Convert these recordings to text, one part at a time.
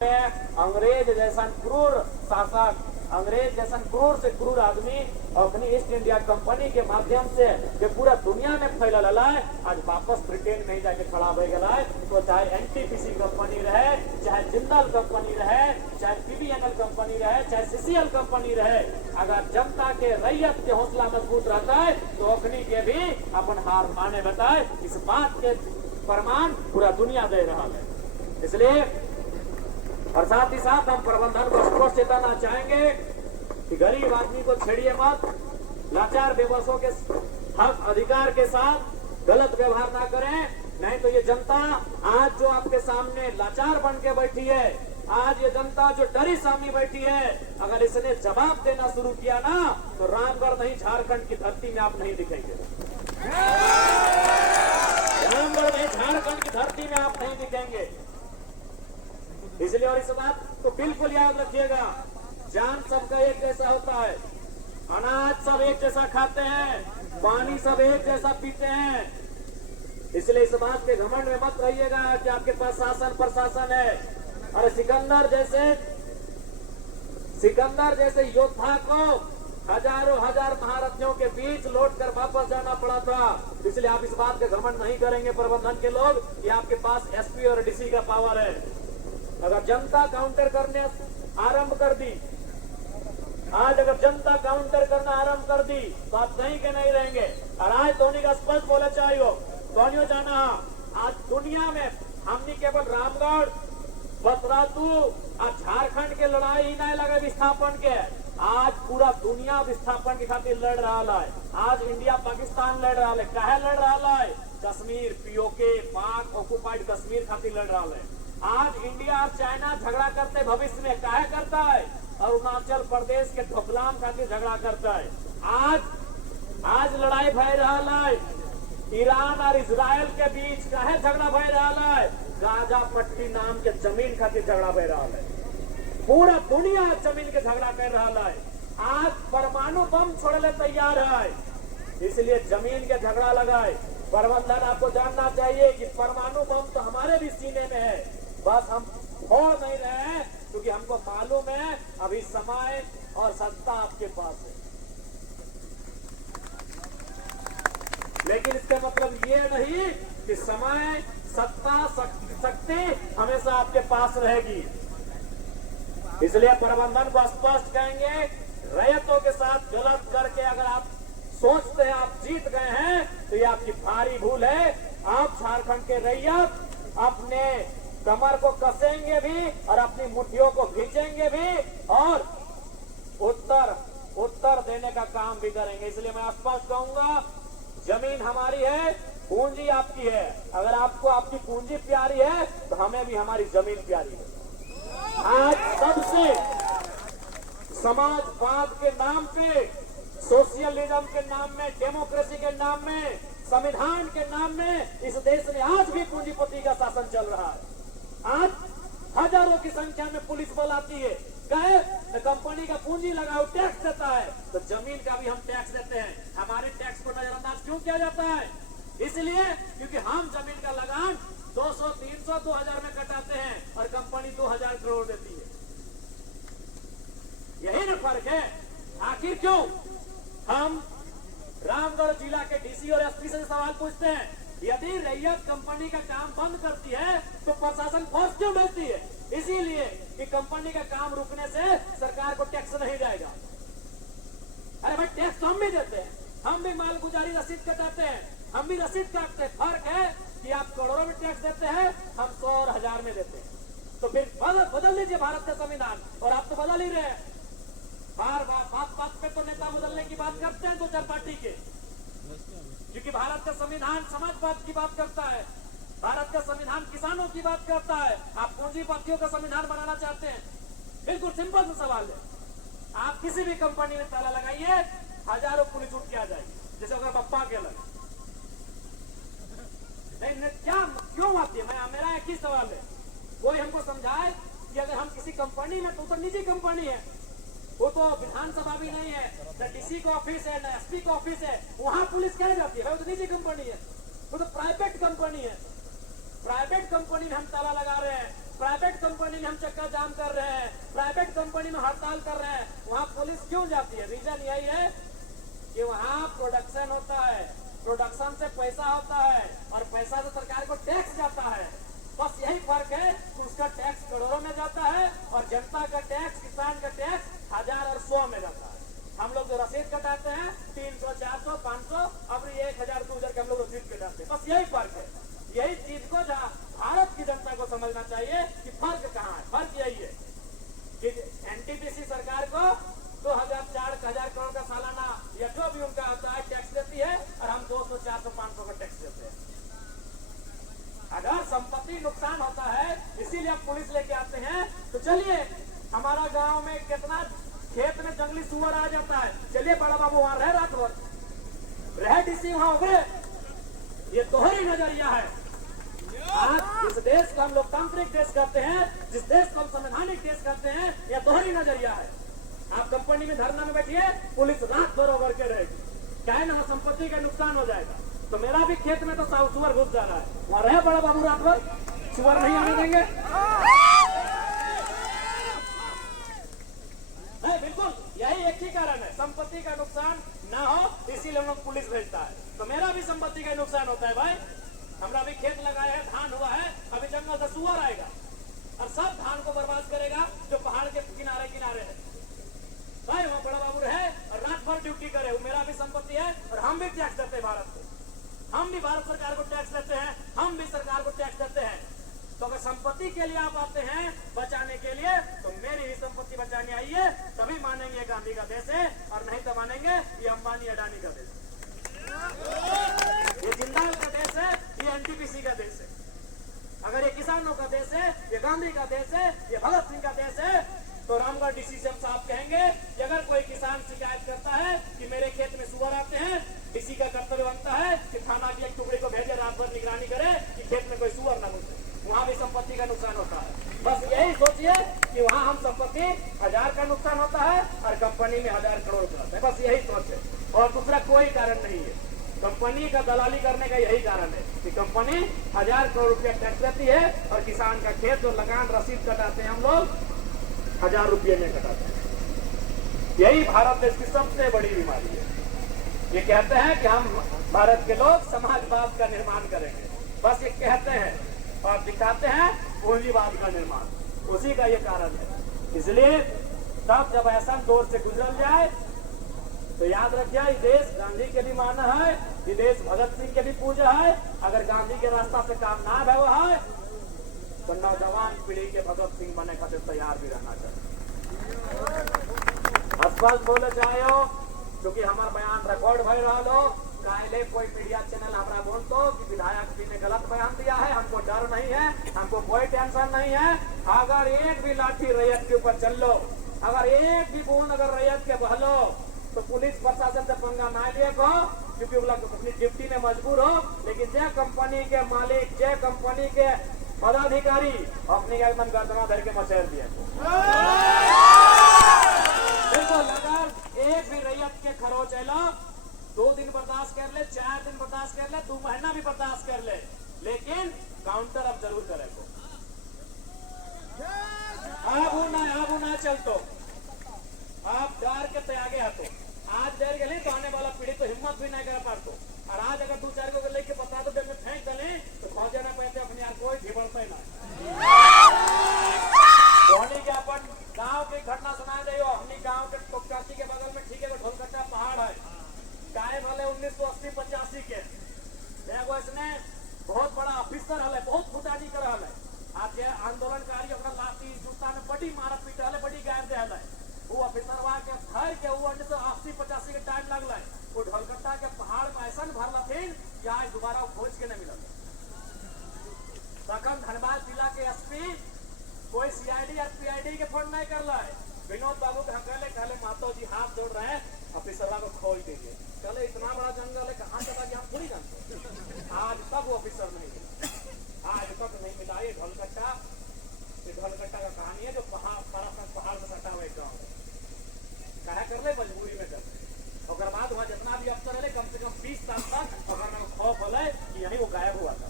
अंग्रेज जैसा क्रूर शासक, अंग्रेज जैसा क्रूर से क्रूर आदमी अपनी ईस्ट इंडिया कंपनी के माध्यम से जो पूरा दुनिया में फैलल है, आज वापस ब्रिटेन में जाके खड़ा हो गया है। तो चाहे एनटीपीसी कंपनी रहे, चाहे जिंदल कंपनी रहे, चाहे पीबीएनएल कंपनी रहे, चाहे सीसीएल कंपनी रहे, अगर जनता के रैयत के हौसला मजबूत रहता है तो अखनी के भी अपन हार माने बताए। इस बात के प्रमाण पूरा दुनिया दे रहा है। इसलिए और साथ ही साथ हम प्रबंधन को स्पष्ट चेताना चाहेंगे कि गरीब आदमी को छेड़िए मत, लाचार बेबसों के हक अधिकार के साथ गलत व्यवहार ना करें, नहीं तो ये जनता आज जो आपके सामने लाचार बन के बैठी है, आज ये जनता जो डरी सामने बैठी है, अगर इसने जवाब देना शुरू किया ना तो रामगढ़ नहीं झारखंड की धरती में आप नहीं दिखेंगे। रामगढ़ नहीं झारखंड की धरती में आप नहीं दिखेंगे। इसलिए और इस बात को बिल्कुल याद रखिएगा, जान सबका एक जैसा होता है, अनाज सब एक जैसा खाते हैं, पानी सब एक जैसा पीते हैं। इसलिए इस बात के घमंड में मत रहिएगा कि आपके पास शासन प्रशासन है। अरे सिकंदर जैसे योद्धा को हजारों हजार महारथियों के बीच लौट कर वापस जाना पड़ा था। इसलिए आप इस बात के घमंड नहीं करेंगे प्रबंधन के लोग कि आपके पास एसपी और डीसी का पावर है। अगर जनता काउंटर करने आरंभ कर दी, आज अगर जनता काउंटर करना आरंभ कर दी तो आप कहीं के नहीं रहेंगे। और आज धोनी का स्पष्ट बोला चाहिए, धोनियो जाना आज दुनिया में हमने केवल रामगढ़ बसरातू और झारखंड के लड़ाई ही नहीं लगे विस्थापन के, आज पूरा दुनिया विस्थापन के खातिर लड़ रहा है। आज इंडिया पाकिस्तान लड़ रहा है, कहे लड़ रहा है, कश्मीर पीओके पाक ऑक्युपाइड कश्मीर खातिर लड़ रहा है। आज इंडिया और चाइना झगड़ा करते भविष्य में काहे करता है, अरुणाचल प्रदेश के ढोकलाम खातिर झगड़ा करता है। आज लड़ाई भय रहा है, ईरान और इजराइल के बीच काहे झगड़ा भय रहा है, गाजा पट्टी नाम के जमीन खातिर झगड़ा भय रहा है। पूरा दुनिया जमीन के झगड़ा कर रहा है। आज परमाणु बम छोड़ने तैयार है, इसलिए जमीन के झगड़ा लगा है। प्रबंधन आपको जानना चाहिए कि परमाणु बम तो हमारे भी सीने में है, बस हम फोड़ नहीं रहे हैं क्योंकि हमको मालूम है अभी समय और सत्ता आपके पास है। लेकिन इसका मतलब ये नहीं कि समय सत्ता शक्ति हमेशा आपके पास रहेगी। इसलिए प्रबंधन को स्पष्ट कहेंगे, रैयतों के साथ गलत करके अगर आप सोचते हैं आप जीत गए हैं तो ये आपकी भारी भूल है। आप झारखंड के रैयत अपने कमर को कसेंगे भी और अपनी मुट्ठियों को खींचेंगे भी और उत्तर देने का काम भी करेंगे। इसलिए मैं स्पष्ट कहूंगा, जमीन हमारी है, पूंजी आपकी है। अगर आपको आपकी पूंजी प्यारी है तो हमें भी हमारी जमीन प्यारी है। आज सबसे समाजवाद के नाम पे, सोशलिज्म के नाम में, डेमोक्रेसी के नाम में, संविधान के नाम में इस देश में आज भी पूंजीपति का शासन चल रहा है। आज हजारों की संख्या में पुलिस बल आती है, कहे कंपनी का पूंजी लगाओ, टैक्स देता है, तो जमीन का भी हम टैक्स देते हैं। हमारे टैक्स को नजरअंदाज क्यों किया जाता है? इसलिए क्योंकि हम जमीन का लगान 200, 300, 2000 में कटाते हैं और कंपनी 2000 करोड़ देती है। यही ना फर्क है। आखिर क्यों हम रामगढ़ जिला के डीसी और एसपी से सवाल पूछते हैं, यदि रैयत कंपनी का काम बंद करती है तो प्रशासन फोर्स क्यों भेजती है? इसीलिए कि कंपनी का काम रुकने से सरकार को टैक्स नहीं जाएगा। अरे भाई टैक्स तो हम भी देते हैं, हम भी मालगुजारी रसीद कटाते हैं, हम भी रसीद काटते हैं। फर्क है कि आप करोड़ों में टैक्स देते हैं, हम 100 और 1000 में देते हैं। तो फिर बदल लीजिए भारत का संविधान, और आप तो बदल ही रहे हैं। बार बात पे तो नेता बदलने की बात करते हैं दो चार पार्टी के, क्योंकि भारत का संविधान समाजवाद की बात करता है, भारत का संविधान किसानों की बात करता है। आप पूंजीपतियों का संविधान बनाना चाहते हैं। बिल्कुल सिंपल सा सवाल है, आप किसी भी कंपनी में ताला लगाइए, हजारों पुलिस उठ के आ जाएगी, जैसे अगर पप्पा के लगे नहीं क्या क्यों आती है? मेरा एक ही सवाल है, कोई हमको समझाए कि अगर हम किसी कंपनी में, तो निजी कंपनी है, वो तो विधानसभा भी नहीं है, न डीसी का ऑफिस है, न एसपी का ऑफिस है, वहां पुलिस क्या जाती है? वो तो निजी कंपनी है, वो तो प्राइवेट कंपनी है। प्राइवेट कंपनी में हम ताला लगा रहे हैं, प्राइवेट कंपनी में हम चक्का जाम कर रहे हैं, प्राइवेट कंपनी में हड़ताल कर रहे हैं, वहां पुलिस क्यों जाती है? रीजन यही है कि वहां प्रोडक्शन होता है, प्रोडक्शन से पैसा होता है और पैसा से सरकार को टैक्स जाता है। बस यही फर्क है कि उसका टैक्स करोड़ों में जाता है और जनता का टैक्स, किसान का टैक्स 1000 और 100 में जाता है। हम लोग जो रसीद कटाते हैं 300, 400, 500, अब 1000, 2000 के हम लोग रसीद कटाते हैं। बस यही फर्क है। यही चीज को जहाँ भारत की जनता को समझना चाहिए कि फर्क कहाँ है। फर्क यही है कि एनटीपीसी सरकार को 2000, 4000 करोड़ का सालाना या जो भी उनका होता है टैक्स देती है और हम 200, 400, 500 का टैक्स देते हैं। अगर संपत्ति नुकसान होता है इसीलिए हम पुलिस लेके आते हैं, तो चलिए हमारा गांव में कितना खेत में जंगली सुअर आ जाता है, चलिए बड़ा बाबू वहां रहे, रात भर रहे, डीसी वहां उभरे। ये तोहरी नजरिया है। आज इस देश को हम लोकतांत्रिक देश कहते हैं, जिस देश को हम संवैधानिक देश कहते हैं, यह तोहरी नजरिया है। आप कंपनी में धरना में बैठिए, पुलिस रात भर उभर के रहेगी, क्या है ना, संपत्ति का नुकसान हो जाएगा। तो मेरा भी खेत में तो सुअर घुस जा रहा है, वहां रहे बड़ा बाबू रात भर, सुअर नहीं आने देंगे। नहीं, बिल्कुल यही एक ही कारण है, संपत्ति का नुकसान ना हो इसीलिए हम लोग पुलिस भेजता है। तो मेरा भी संपत्ति का नुकसान होता है भाई, हमरा भी खेत लगाया है, धान हुआ है, अभी जंगल से सुअर आएगा और सब धान को बर्बाद करेगा जो पहाड़ के किनारे किनारे है। भाई वहाँ बड़ा बाबू रहे और रात भर ड्यूटी करे, वो मेरा भी संपत्ति है और हम भी टैक्स देते हैं भारत को, हम भी भारत सरकार को टैक्स देते हैं, हम भी सरकार को टैक्स देते हैं। तो अगर संपत्ति के लिए आप आते हैं बचाने के लिए, तो मेरी ही संपत्ति बचाने आइए, तभी मानेंगे गांधी का देश है, और नहीं तो मानेंगे ये अंबानी अडानी का देश है, ये जिंदाल का देश है, ये एनटीपीसी का देश है। अगर ये किसानों का देश है, ये गांधी का देश है, ये भगत सिंह का देश है, तो रामगढ़ डीसी से हम साहब कहेंगे कि अगर कोई किसान शिकायत करता है कि मेरे खेत में सुअर आते हैं, डीसी का कर्तव्य बनता है कि थाना की एक टुकड़ी को भेजे, रात भर निगरानी करे कि खेत में कोई सुअर न घुसे। वहाँ भी संपत्ति का नुकसान होता है। बस यही सोचिए कि वहाँ हम संपत्ति 1000 का नुकसान होता है और कंपनी में 1000 करोड़ का होता है। बस यही सोच है और दूसरा कोई कारण नहीं है। कंपनी का दलाली करने का यही कारण है कि कंपनी 1000 करोड़ रुपया टैक्स लेती है और किसान का खेत जो लगान रसीद कटाते हैं हम लोग 1000 रुपये में कटाते हैं। यही भारत देश की सबसे बड़ी बीमारी है। ये कहते हैं कि हम भारत के लोग समाजवाद का निर्माण करेंगे, बस ये कहते हैं और दिखाते हैं पूंजीवाद का निर्माण, उसी का ये कारण है। इसलिए तब जब ऐसा दौर से गुजर जाए तो याद रखिए ये देश गांधी के भी माना है, ये देश भगत सिंह के भी पूजा है। अगर गांधी के रास्ता से काम ना हुआ है तो नौजवान पीढ़ी के भगत सिंह बने खातिर तैयार भी रहना चाहिए। स्पष्ट बोले चाहे हो, क्योंकि हमारा बयान रिकॉर्ड भर रहा हो, काले कोई मीडिया चैनल हमारा बोल दो कि विधायक जी ने गलत बयान दिया है, हमको डर नहीं है, हमको कोई टेंशन नहीं है। अगर एक भी लाठी रैयत के ऊपर चल लो, अगर एक भी बूंद अगर रैयत के बहलो, तो पुलिस प्रशासन से पंगा ना लिए को, क्योंकि वो लोग अपनी ड्यूटी में मजबूर हो। लेकिन जय कंपनी के मालिक, जय कंपनी के पदाधिकारी अपनी एकदम गर्दना धर के मचेर दिए। देखो अगर एक भी रैयत के खरोच एलो 2 दिन बर्दाश्त कर ले, 4 दिन बर्दाश्त कर ले, 2 महीना भी बर्दाश्त कर ले, लेकिन काउंटर अब जरूर करेगा। अब ना चलतो, आप डर के त्यागे हतो, आज डर गए तो आने वाला पीढ़ी तो हिम्मत भी नहीं कर पातो। और आज अगर 2-4 को लेके बता दो में फेंक दले तो खोजे ना पाते अपने आप कोई ढिबड़ता ही ना। धोनी के अपन गांव की घटना सुना दे, अपनी गांव के टोकाची के बगल में ठीक है ढोलकट्टा पहाड़ है, कायम हले 1980-85 के। देखो इसने बहुत बड़ा ऑफिसर हले, बहुत फुटानी कर हले। आज जे आंदोलनकारी अपना लाठी जूता में बड़ी मारत पीट हले, बड़ी गायर दे हले। वो ऑफिसरवा के घर के 1980-85 के टाइम लगल, वो ढोलकट्टा के पहाड़ में ऐसा भरला थे कि आज दोबारा खोज के नहीं मिलल। तखन धनबाद जिला के एसपी कोई सीआईडी या पीआईडी के फोन नहीं कर रहा है। विनोद बाबू के कहले मातो जी हाथ जोड़ रहे हैं, ऑफिसरवा को खोज दीजिए। चले इतना बड़ा जंगल है, कहाँ चला गया हम थोड़ी जानते। आज तक वो ऑफिसर नहीं मिला, आज तक नहीं मिला। ये ढोलकट्टा का कहानी है जो पहाड़ से सटा हुआ गाँव कहा कर ले मजबूरी में कर। और बाद वहाँ जितना भी अफसर है कम से कम 20 साल तक अगर खौफ हो कि यही वो गायब हुआ था।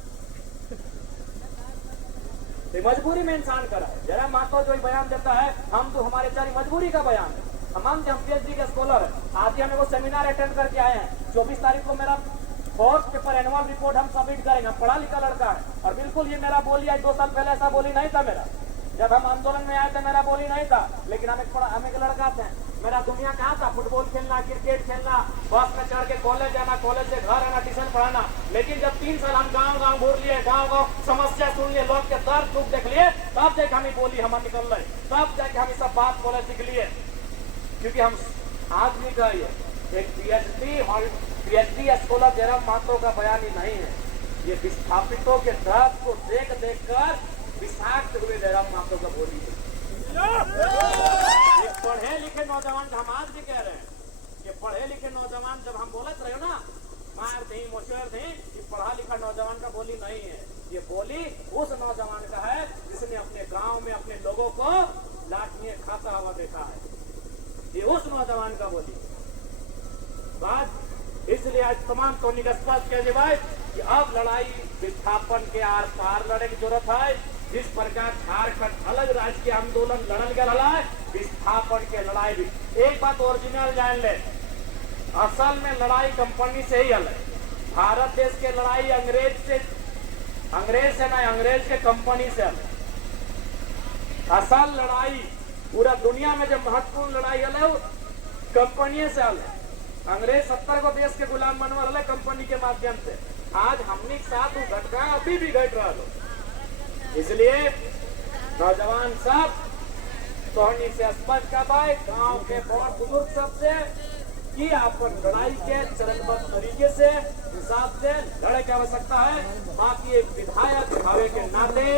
तो ये मजबूरी में इंसान करा है। जरा मातो जो बयान देता है, हम तो हमारे चारी मजबूरी का बयान है। हम मानते हम PhD के स्कॉलर है। आज ही हम वो सेमिनार अटेंड करके आए हैं। 24 तारीख को मेरा फोर्थ पेपर एनुअल रिपोर्ट हम सबमिट करेंगे। पढ़ा लिखा लड़का है और बिल्कुल ये मेरा बोली आज 2 साल पहले ऐसा बोली नहीं था मेरा। जब हम आंदोलन में आए थे मेरा बोली नहीं था, लेकिन हम एक लड़का थे। मेरा दुनिया कहाँ था, फुटबॉल खेलना, क्रिकेट खेलना, बस में चढ़ के कॉलेज जाना, कॉलेज से घर आना, ट्यूशन पढ़ाना। लेकिन जब 3 साल हम गाँव घूर लिए, गाँव समस्या सुन लिए, लोग के दर्द दुख देख लिए, तब जाके हमें बोली हम निकल रहे, तब जाके हम सब बात बोले सीख लिए। क्योंकि हम आदमी का एक PhD स्कॉलर जयराम महतो का बयान ही नहीं है। ये विस्थापितों के दर्द को देख देख कर विषाक्त हुए जयराम महतो का बोली है। ये पढ़े लिखे नौजवान हम आज भी कह रहे हैं, ये पढ़े लिखे नौजवान जब हम बोलते रहे ना, मार दी मोशर दी, ये पढ़ा लिखा नौजवान का बोली नहीं है। ये बोली उस नौजवान का है जिसने अपने गांव में अपने लोगों को लाठियां खाता हुआ देखा है। ये उस नौजवान का बोली बात। इसलिए आज तमाम तो निष्पक्ष कह दिए कि अब लड़ाई विस्थापन के आर पार लड़े की जरूरत है। जिस प्रकार झारखंड अलग राज्य के आंदोलन लड़ल गया है, विस्थापन के लड़ाई भी। एक बात ओरिजिनल जान ले, असल में लड़ाई कंपनी से ही अलग। भारत देश के लड़ाई अंग्रेज से नहीं, अंग्रेज के कंपनी से अलग। असल लड़ाई पूरा दुनिया में जो महत्वपूर्ण लड़ाई है कंपनी से अलग। अंग्रेज 70 को देश के गुलाम बनवा रहे कंपनी के माध्यम से। आज हमने साथ वो घट रहा, अभी भी घट रहा है। इसलिए नौजवान सब सोहनी से स्पष्ट कर पाए, गांव के बहुत बुजुर्ग सबसे कि अपन लड़ाई के चरणबद्ध तरीके से हिसाब से लड़े की आवश्यकता है। बाकी एक विधायक हवे के नाते,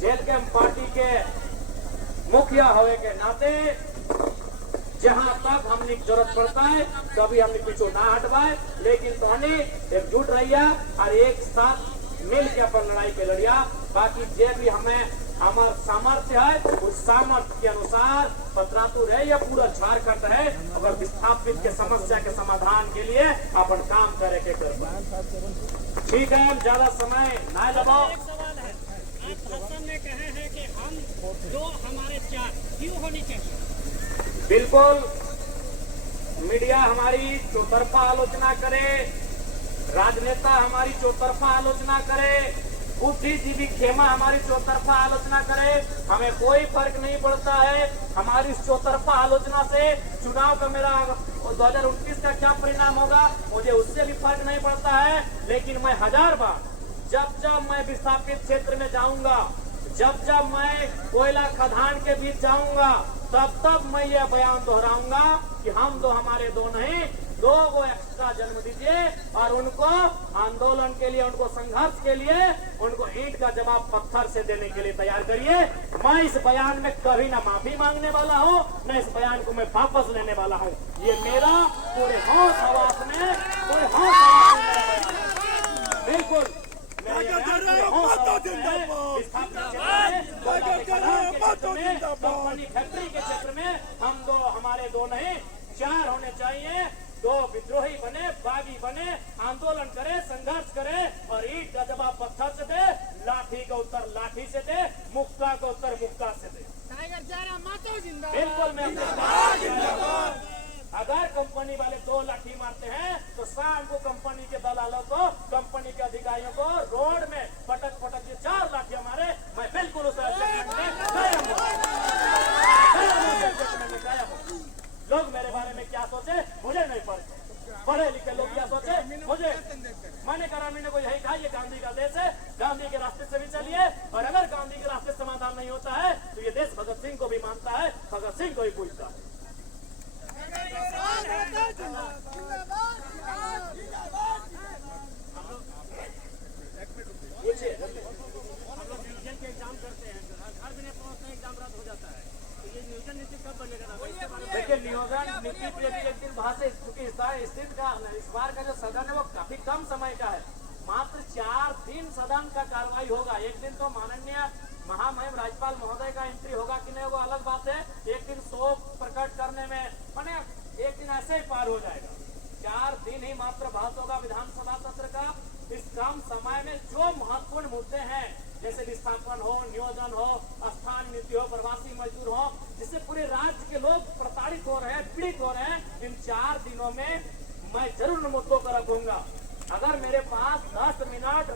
जेल कैंप पार्टी के मुखिया हवे के नाते, जहां तक हमने जरूरत पड़ता है कभी हमने पीछे ना हटवाए, लेकिन तोहनी एकजुट रहिया और एक साथ मिल के अपन लड़ाई पे लड़िया। बाकी जे भी हमें हमारा सामर्थ्य है उस सामर्थ्य के अनुसार पतरातू रहे या पूरा झारखंड है, अगर विस्थापित के समस्या के समाधान के लिए अपन काम करे के कर। ठीक है, हम ज्यादा समय ना लगाओ। प्रशासन ने कहे हैं कि हम 2 हमारे 4 क्यों होनी चाहिए? बिल्कुल, मीडिया हमारी चौतरफा आलोचना करे, राजनेता हमारी चौतरफा आलोचना करे, बुद्धिजीवी खेमा हमारी चौतरफा आलोचना करे, हमें कोई फर्क नहीं पड़ता है। हमारी इस चौतरफा आलोचना से चुनाव का मेरा 2029 का क्या परिणाम होगा मुझे उससे भी फर्क नहीं पड़ता है। लेकिन मैं 1000 बार जब मैं विस्थापित क्षेत्र में जाऊंगा, जब मैं कोयला खदान के बीच जाऊंगा, तब मैं ये बयान दोहराऊंगा कि हम दो हमारे दो नहीं, 2 को एक्स्ट्रा जन्म दीजिए और उनको आंदोलन के लिए, उनको संघर्ष के लिए, उनको ईंट का जवाब पत्थर से देने के लिए तैयार करिए। मैं इस बयान में कभी ना माफी मांगने वाला हूँ, न इस बयान को मैं वापस लेने वाला हूँ। ये मेरा पूरे होश हवास में बिल्कुल कंपनी फैक्ट्री के क्षेत्र में हम 2 हमारे 2 नहीं 4 होने चाहिए। 2 विद्रोही बने, बागी बने, आंदोलन करे, संघर्ष करे और ईंट का जवाब पत्थर से दे, लाठी का उत्तर लाठी से दे, मुक्का का उत्तर मुक्का से दे। टाइगर जयराम महतो जिंदाबाद। बिल्कुल मैं अगर कंपनी वाले 2 लाठी मारते हैं तो शाम को कंपनी के दलालों को, कंपनी के अधिकारियों को रोड में पटक ये 4 लाठी मारे, मैं बिल्कुल उस लोग मेरे बारे में क्या सोचे मुझे नहीं पड़ता। पढ़े लिखे लोग क्या सोचे मुझे, मैंने कहा मैंने को यही कहा ये गांधी का देश है, गांधी के रास्ते से भी चलिए और अगर गांधी के रास्ते समाधान नहीं होता है तो ये देश भगत सिंह को भी मानता है, भगत सिंह को भी पूछता है। हम लोग न्यूजन के एग्जाम करते हैं, हर दिन पहुंचते एग्जाम रद्द हो जाता है, तो ये नियोजन नीति कब बनेगा? देखिए, नियोजन नीति पे भी एक दिन भाषा चुकी स्थिति का इस बार का जो सदन है वो काफी कम समय का है, मात्र 4 दिन सदन का कार्रवाई होगा। एक दिन तो माननीय महामहिम राज्यपाल महोदय का एंट्री होगा कि नहीं वो अलग बात है, एक दिन शोक प्रकट करने में माने एक दिन ऐसे ही पार हो जाएगा। 4 दिन ही मात्र बहस होगा विधानसभा सत्र का। इस कम समय में जो महत्वपूर्ण मुद्दे हैं जैसे विस्थापन हो, नियोजन हो, स्थान नीति हो, प्रवासी मजदूर हो, जिससे पूरे राज्य के लोग प्रताड़ित हो रहे हैं, पीड़ित हो रहे हैं, इन 4 दिनों में मैं जरूर इन मुद्दों को रखूंगा। अगर मेरे पास 10 मिनट